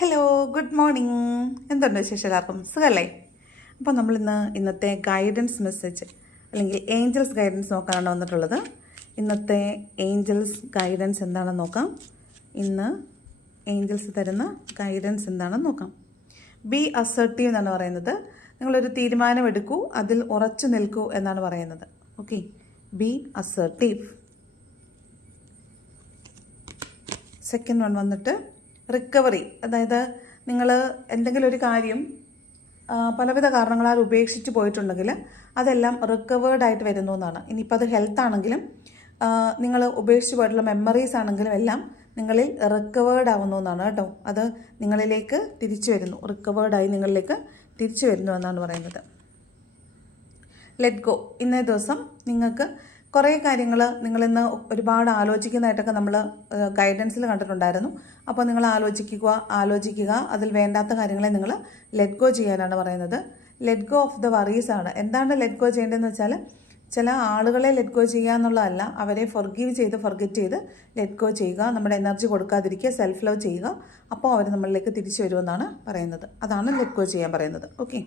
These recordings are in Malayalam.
Hello, good morning. എന്തുണ്ട് വിശേഷം? എല്ലാവർക്കും സുഖമല്ലേ? അപ്പോൾ ഇന്നത്തെ ഗൈഡൻസ് മെസ്സേജ് അല്ലെങ്കിൽ ഏഞ്ചൽസ് ഗൈഡൻസ് നോക്കാനാണ് വന്നിട്ടുള്ളത്. ഇന്നത്തെ ഏഞ്ചൽസ് ഗൈഡൻസ് എന്താണെന്ന് നോക്കാം. ഇന്ന് ഏഞ്ചൽസ് തരുന്ന ഗൈഡൻസ് എന്താണെന്ന് നോക്കാം. ബി അസർട്ടീവ് എന്നാണ് പറയുന്നത്. നിങ്ങളൊരു തീരുമാനമെടുക്കൂ, അതിൽ ഉറച്ചു നിൽക്കൂ എന്നാണ് പറയുന്നത്. Okay, B assertive. Second one വന്നിട്ട് റിക്കവറി. അതായത് നിങ്ങൾ എന്തെങ്കിലും ഒരു കാര്യം പലവിധ കാരണങ്ങളാൽ ഉപേക്ഷിച്ച് പോയിട്ടുണ്ടെങ്കിൽ അതെല്ലാം റിക്കവേർഡായിട്ട് വരുന്നു എന്നാണ്. ഇനിയിപ്പോൾ അത് ഹെൽത്ത് ആണെങ്കിലും നിങ്ങൾ ഉപേക്ഷിച്ച് പോയിട്ടുള്ള മെമ്മറീസ് ആണെങ്കിലും എല്ലാം നിങ്ങളിൽ റിക്കവേർഡ് ആവുന്നു എന്നാണ് കേട്ടോ. അത് നിങ്ങളിലേക്ക് തിരിച്ചു വരുന്നു, റിക്കവേർഡായി നിങ്ങളിലേക്ക് തിരിച്ചു വരുന്നു എന്നാണ് പറയുന്നത്. Let go. ഇന്നേ ദിവസം നിങ്ങൾക്ക് കുറേ കാര്യങ്ങൾ നിങ്ങളിന്ന് ഒരുപാട് ആലോചിക്കുന്നതായിട്ടൊക്കെ നമ്മൾ ഗൈഡൻസിൽ കണ്ടിട്ടുണ്ടായിരുന്നു. അപ്പോൾ നിങ്ങൾ ആലോചിക്കുക, അതിൽ വേണ്ടാത്ത കാര്യങ്ങളെ നിങ്ങൾ ലെറ്റ് ഗോ ചെയ്യാനാണ് പറയുന്നത്. Let go of the worries ആണ്. എന്താണ് ലെറ്റ് ഗോ ചെയ്യേണ്ടതെന്ന് വെച്ചാൽ, ചില ആളുകളെ ലെറ്റ് ഗോ ചെയ്യുക എന്നുള്ളതല്ല, അവരെ ഫൊർഗെറ്റ് ചെയ്ത് ലെറ്റ് ഗോ ചെയ്യുക. നമ്മുടെ എനർജി കൊടുക്കാതിരിക്കുക, സെൽഫ് ലവ് ചെയ്യുക. അപ്പോൾ അവർ നമ്മളിലേക്ക് തിരിച്ചു വരുമെന്നാണ് പറയുന്നത്. അതാണ് ലെറ്റ് ഗോ ചെയ്യാൻ പറയുന്നത്. ഓക്കെ,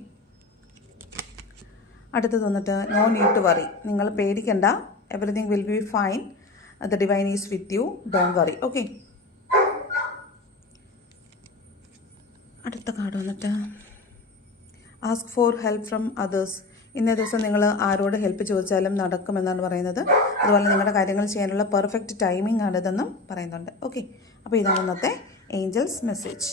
അടുത്തത് വന്നിട്ട് നോ നീഡ് ടു വറി. നിങ്ങൾ പേടിക്കണ്ട, everything will be fine, the divine is with you, don't worry. Okay, അടുത്ത കാർഡ് വന്നിട്ട് ask for help from others. ഇന്നേ ദിവസം നിങ്ങൾ ആരോട് ഹെൽപ്പ് ചോദിച്ചാലും നടക്കുമെന്നാണ് പറയുന്നത്. അതുപോലെ നിങ്ങളുടെ കാര്യങ്ങൾ ചെയ്യാനുള്ള പെർഫെക്റ്റ് ടൈമിംഗ് ആണിതെന്നും പറയുന്നുണ്ട്. ഓക്കെ, അപ്പോൾ ഇതാണ് ഇന്നത്തെ ഏഞ്ചൽസ് മെസ്സേജ്.